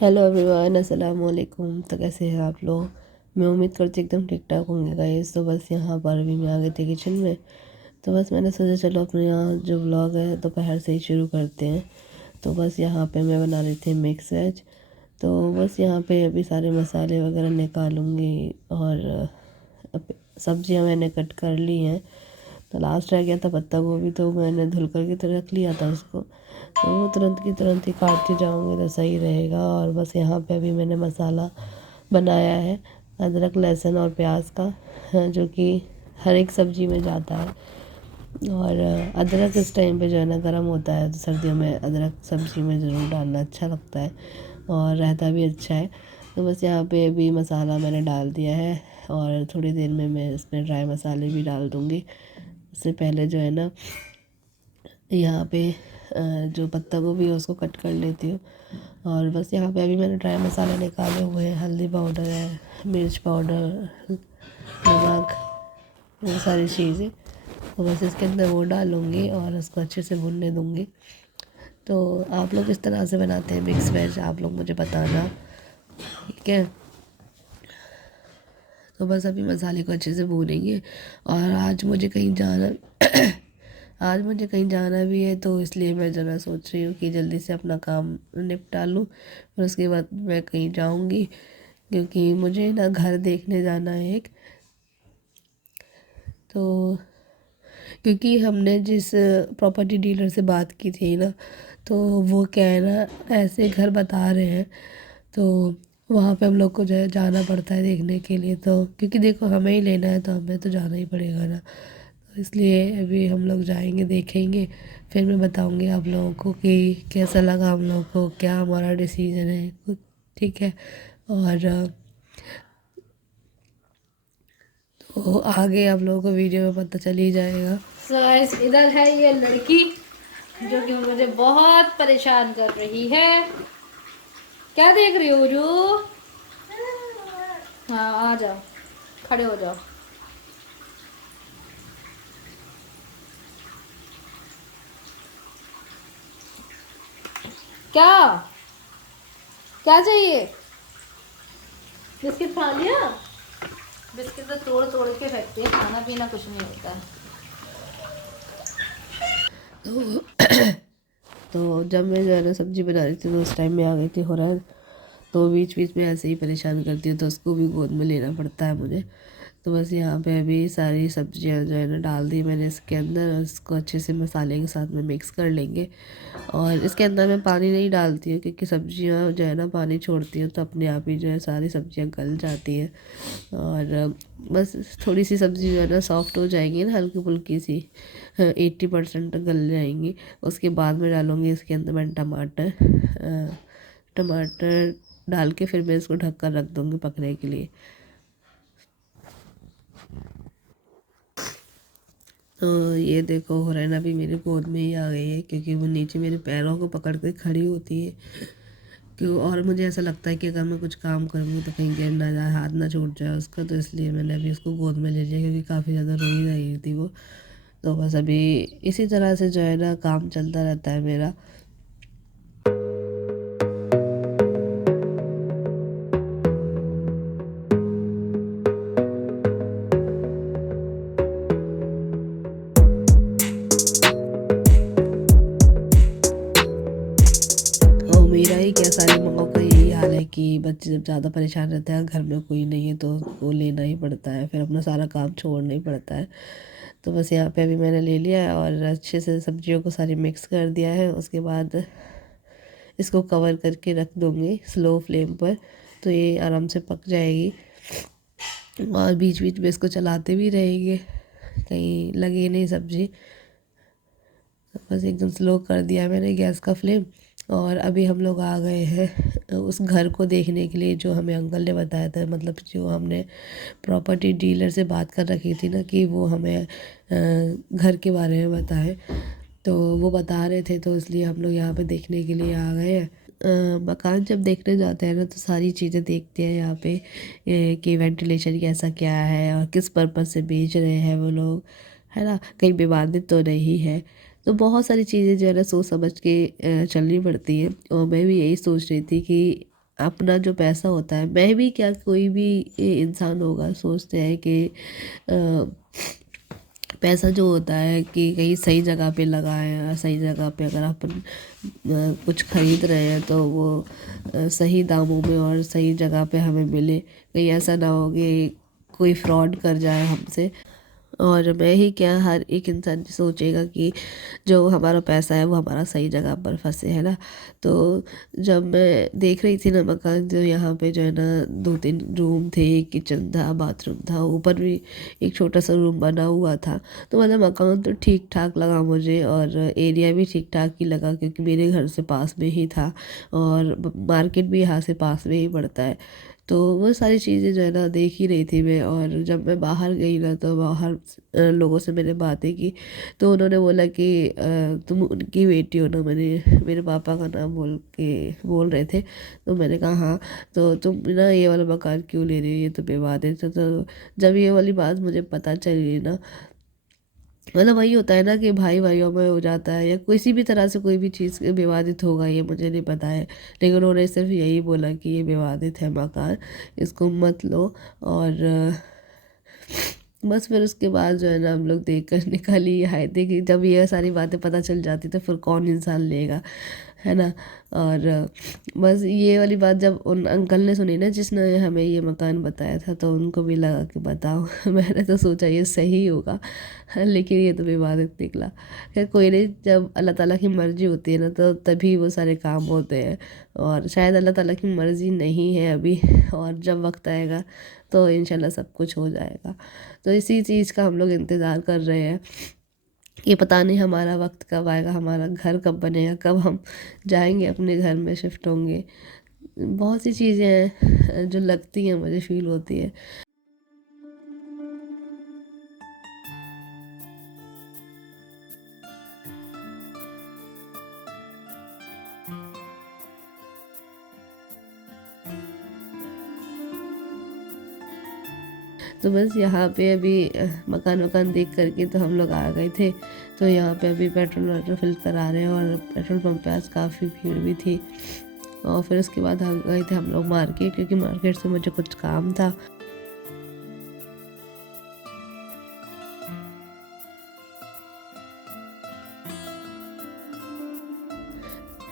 Hello everyone, अस्सलाम वालेकुम। तो कैसे हैं आप लोग? मैं उम्मीद करती हूँ एकदम ठीक ठाक होंगे गाइस। तो बस यहाँ पर अभी मैं आ गई थी किचन में। तो बस मैंने सोचा चलो अपने यहाँ जो व्लॉग है दोपहर से ही शुरू करते हैं। तो बस यहाँ पे मैं बना रही थी मिक्स वेज। तो बस यहाँ पे अभी सारे मसाले वगैरह निकालूंगी और सब्जियाँ मैंने कट कर ली हैं। तो लास्ट रह गया था पत्ता गोभी, तो मैंने धुल कर के तो रख लिया था उसको। तो वो तुरंत की तुरंत ही काटती जाऊँगी तो सही रहेगा। और बस यहाँ पे अभी मैंने मसाला बनाया है अदरक लहसुन और प्याज का, जो कि हर एक सब्ज़ी में जाता है। और अदरक इस टाइम पे जो है ना गर्म होता है, तो सर्दियों में अदरक सब्ज़ी में ज़रूर डालना अच्छा लगता है और रहता भी अच्छा है। तो बस यहाँ पे अभी मसाला मैंने डाल दिया है और थोड़ी देर में मैं इसमें ड्राई मसाले भी डाल दूँगी। उससे पहले जो है ना यहाँ पे जो पत्ता गोभी है उसको कट कर लेती हूँ। और बस यहाँ पे अभी मैंने ड्राई मसाले निकाले हुए हैं, हल्दी पाउडर है, मिर्च पाउडर, नमक, ये सारी चीज़ें। तो बस इसके अंदर वो डालूँगी और उसको अच्छे से भूनने दूँगी। तो आप लोग किस तरह से बनाते हैं मिक्स वेज, आप लोग मुझे बताना, ठीक है। तो बस अभी मसाले को अच्छे से भूनेंगे। और आज मुझे कहीं जाना भी है, तो इसलिए मैं ज़रा सोच रही हूँ कि जल्दी से अपना काम निपटा लूँ और उसके बाद मैं कहीं जाऊँगी, क्योंकि मुझे ना घर देखने जाना है एक। तो क्योंकि हमने जिस प्रॉपर्टी डीलर से बात की थी ना, तो वो क्या है ना ऐसे घर बता रहे हैं। तो वहाँ पे हम लोग को जो है जाना पड़ता है देखने के लिए। तो क्योंकि देखो हमें ही लेना है तो हमें तो जाना ही पड़ेगा ना। तो इसलिए अभी हम लोग जाएंगे, देखेंगे, फिर मैं बताऊंगी आप लोगों को कि कैसा लगा हम लोग को, क्या हमारा डिसीजन है, ठीक है। और तो आगे आप लोगों को वीडियो में पता चल ही जाएगा। सो गाइस, इधर है ये लड़की जो कि मुझे बहुत परेशान कर रही है। क्या देख रही हो रू? हाँ आ जाओ, खड़े हो जाओ। क्या क्या चाहिए? बिस्किट खा लिया? बिस्किट तो तोड़ तोड़ के फेंकते हैं, खाना पीना कुछ नहीं होता है। तो तो जब मैं जो है ना सब्जी बना रही थी तो उस टाइम में आ गई थी हुरैन। तो बीच बीच में ऐसे ही परेशान करती है, तो उसको भी गोद में लेना पड़ता है मुझे। तो बस यहाँ पे अभी सारी सब्जियाँ जो है ना डाल दी मैंने इसके अंदर, और इसको अच्छे से मसाले के साथ में मिक्स कर लेंगे। और इसके अंदर मैं पानी नहीं डालती हूँ, क्योंकि सब्जियाँ जो है ना पानी छोड़ती हैं, तो अपने आप ही जो है सारी सब्जियाँ गल जाती हैं। और बस थोड़ी सी सब्ज़ी जो है ना सॉफ्ट हो जाएंगी ना, हल्की फुल्की सी 80% गल जाएंगी। उसके बाद में डालूँगी इसके अंदर मैं टमाटर डाल के फिर मैं इसको ढक कर रख दूँगी पकने के लिए। तो ये देखो हुरैन अभी मेरे गोद में ही आ गई है, क्योंकि वो नीचे मेरे पैरों को पकड़ कर खड़ी होती है। क्यों, और मुझे ऐसा लगता है कि अगर मैं कुछ काम करूँगी तो कहीं गिर ना जाए, हाथ ना छूट जाए उसका। तो इसलिए मैंने अभी उसको गोद में ले लिया, क्योंकि काफ़ी ज़्यादा रोई रही थी वो। तो बस अभी इसी तरह से जो है ना काम चलता रहता है मेरा। और मेरा ही क्या, सारी माँओं का यही हाल है कि बच्चे जब ज़्यादा परेशान रहते हैं, घर में कोई नहीं है, तो वो लेना ही पड़ता है, फिर अपना सारा काम छोड़ना ही पड़ता है। तो बस यहाँ पे अभी मैंने ले लिया है और अच्छे से सब्जियों को सारी मिक्स कर दिया है। उसके बाद इसको कवर करके रख दूँगी स्लो फ्लेम पर, तो ये आराम से पक जाएगी। और बीच बीच में इसको चलाते भी रहेंगे, कहीं लगे नहीं सब्जी। बस एकदम स्लो कर दिया मैंने गैस का फ्लेम। और अभी हम लोग आ गए हैं उस घर को देखने के लिए जो हमें अंकल ने बताया था, मतलब जो हमने प्रॉपर्टी डीलर से बात कर रखी थी ना कि वो हमें घर के बारे में बताए। तो वो बता रहे थे, तो इसलिए हम लोग यहाँ पे देखने के लिए आ गए हैं। मकान जब देखने जाते हैं ना तो सारी चीज़ें देखते हैं यहाँ पे, कि वेंटिलेशन कैसा क्या है और किस पर्पज़ से बेच रहे हैं वो लोग, है ना, कहीं विवादित तो नहीं है। तो बहुत सारी चीज़ें जो है ना सोच समझ के चलनी पड़ती है। और मैं भी यही सोच रही थी कि अपना जो पैसा होता है, मैं भी क्या कोई भी इंसान होगा सोचते हैं कि पैसा जो होता है कि कहीं सही जगह पे लगाएं, और सही जगह पे अगर अपन कुछ खरीद रहे हैं तो वो सही दामों में और सही जगह पे हमें मिले। कहीं ऐसा ना हो कि कोई फ्रॉड कर जाए हमसे। और मैं ही क्या, हर एक इंसान सोचेगा कि जो हमारा पैसा है वो हमारा सही जगह पर फंसे, है ना। तो जब मैं देख रही थी ना मकान, जो यहाँ पे जो है ना 2-3 रूम थे, एक किचन था, बाथरूम था, ऊपर भी एक छोटा सा रूम बना हुआ था। तो मतलब मकान तो ठीक ठाक लगा मुझे, और एरिया भी ठीक ठाक ही लगा क्योंकि मेरे घर से पास में ही था, और मार्केट भी यहाँ से पास में ही पड़ता है। तो वो सारी चीज़ें जो है ना देख ही रही थी मैं। और जब मैं बाहर गई ना तो बाहर लोगों से मैंने बातें की, तो उन्होंने बोला कि तुम उनकी बेटी हो ना। मैंने मेरे पापा का नाम बोल रहे थे। तो मैंने कहा हाँ। तो तुम ना ये वाला मकान क्यों ले रही हो, ये तो विवाद है। तो जब ये वाली बात मुझे पता चली ना, मतलब वही होता है ना कि भाई भाइयों में हो जाता है, या किसी भी तरह से कोई भी चीज़ विवादित होगा, ये मुझे नहीं पता है। लेकिन उन्होंने सिर्फ यही बोला कि ये विवादित है मकान, इसको मत लो। और बस फिर उसके बाद जो है ना हम लोग देख कर निकल ही आए थे कि जब ये सारी बातें पता चल जाती तो फिर कौन इंसान लेगा, है ना। और बस ये वाली बात जब उन अंकल ने सुनी ना जिसने हमें ये मकान बताया था, तो उनको भी लगा कि बताओ मैंने तो सोचा ये सही होगा, लेकिन ये तो विवादित निकला। खैर कोई नहीं, जब अल्लाह ताला की मर्ज़ी होती है ना तो तभी वो सारे काम होते हैं। और शायद अल्लाह ताला की मर्ज़ी नहीं है अभी, और जब वक्त आएगा तो इंशाल्लाह सब कुछ हो जाएगा। तो इसी चीज़ का हम लोग इंतज़ार कर रहे हैं कि पता नहीं हमारा वक्त कब आएगा, हमारा घर कब बनेगा, कब हम जाएंगे अपने घर में शिफ्ट होंगे। बहुत सी चीज़ें हैं जो लगती हैं, मुझे फील होती है। तो बस यहाँ पे अभी मकान वकान देख करके तो हम लोग आ गए थे। तो यहाँ पे अभी पेट्रोल वेट्रोल फिल करा रहे हैं, और पेट्रोल पंप पे आज काफ़ी भीड़ भी थी। और फिर उसके बाद आ गए थे हम लोग मार्केट, क्योंकि मार्केट से मुझे कुछ काम था।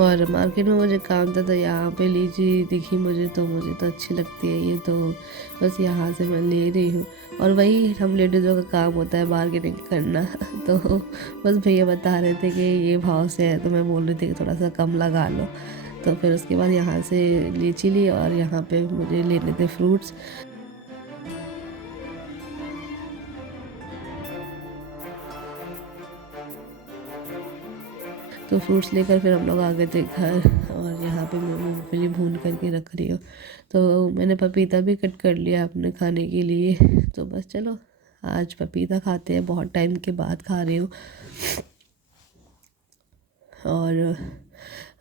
और मार्केट में मुझे काम था, तो यहाँ पे लीची दिखी मुझे तो अच्छी लगती है ये, तो बस यहाँ से मैं ले रही हूँ। और वही हम लेडीज़ों का काम होता है, बार्गेनिंग करना तो बस भैया बता रहे थे कि ये भाव से है, तो मैं बोल रही थी कि थोड़ा सा कम लगा लो। तो फिर उसके बाद यहाँ से लीची ली, और यहाँ पे मुझे लेने थे फ्रूट्स। तो फ्रूट्स लेकर फिर हम लोग आ गए थे घर। और यहाँ पे मैं मूँगफली भून करके रख रही हूँ। तो मैंने पपीता भी कट कर लिया अपने खाने के लिए। तो बस चलो आज पपीता खाते हैं, बहुत टाइम के बाद खा रही हूँ। और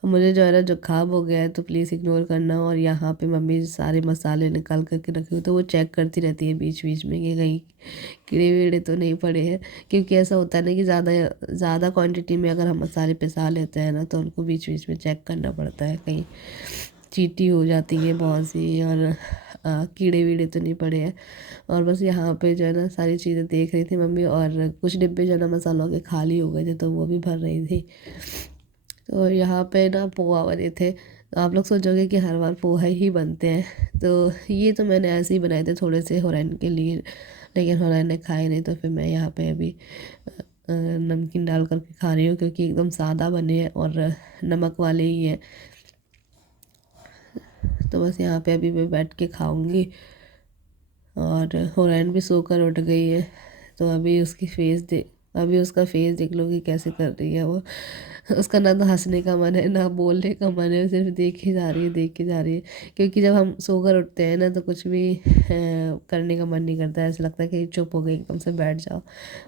मुझे जो है ना जुकाम हो गया है, तो प्लीज़ इग्नोर करना। और यहाँ पे मम्मी सारे मसाले निकाल करके रखी हुई, तो वो चेक करती रहती है बीच बीच में कि कहीं कीड़े वीड़े तो नहीं पड़े हैं। क्योंकि ऐसा होता है ना कि ज़्यादा ज़्यादा क्वांटिटी में अगर हम मसाले पिसा लेते हैं ना, तो उनको बीच बीच में चेक करना पड़ता है, कहीं चींटी हो जाती है बहुत सी, और कीड़े वीड़े तो नहीं पड़े हैं। और बस यहाँ पे जो है ना सारी चीज़ें देख रही थी मम्मी, और कुछ डिब्बे जो है ना मसालों के खाली हो गए थे, तो वो भी भर रही थी। तो यहाँ पे ना पोहा बने थे। तो आप लोग सोचोगे कि हर बार पोहा ही बनते हैं, तो ये तो मैंने ऐसे ही बनाए थे थोड़े से हुरैन के लिए, लेकिन हुरैन ने खाए नहीं। तो फिर मैं यहाँ पे अभी नमकीन डाल कर के खा रही हूँ, क्योंकि एकदम सादा बने हैं और नमक वाले ही हैं। तो बस यहाँ पे अभी मैं बैठ के खाऊंगी। और हुरैन भी सोकर उठ गई है, तो अभी उसका फेस देख लो कि कैसे कर रही है वो। उसका ना तो हंसने का मन है ना बोलने का मन है, सिर्फ देखे जा रही है देखे जा रही है। क्योंकि जब हम सोकर उठते हैं ना तो कुछ भी करने का मन नहीं करता है, ऐसा लगता है कि चुप हो गई एकदम से बैठ जाओ।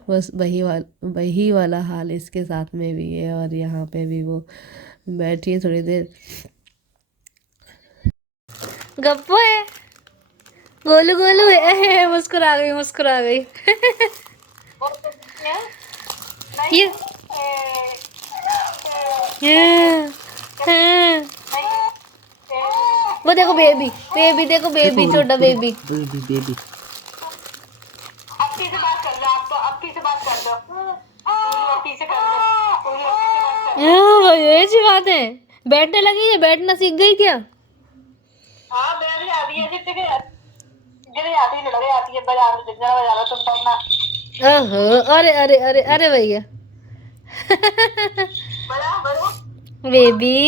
बस वही वाला हाल इसके साथ में भी है। और यहाँ पे भी वो बैठी है थोड़ी देर। गप्पो है, गोलू गोलू है मुस्कुरा गई मुस्कुरा गई ये हाँ, हाँ। वो देखो बेबी, बेबी देखो, बेबी छोटा बेबी। बेबी बेबी अपी से बात कर लो आप, तो अपी से बात कर लो, पूरी अपी से कर लो, पूरी अपी से बात कर लो। ये अच्छी बात है। बैठने लगी है, बैठना सीख गई क्या? हाँ बैठ जाती है, जितने गिर जाती है, लड़ जाती है, बजा लो जितना बजा लो तुम तो अपना। ओहो, अरे अरे अरे अरे भैया। बजा बजा। बेबी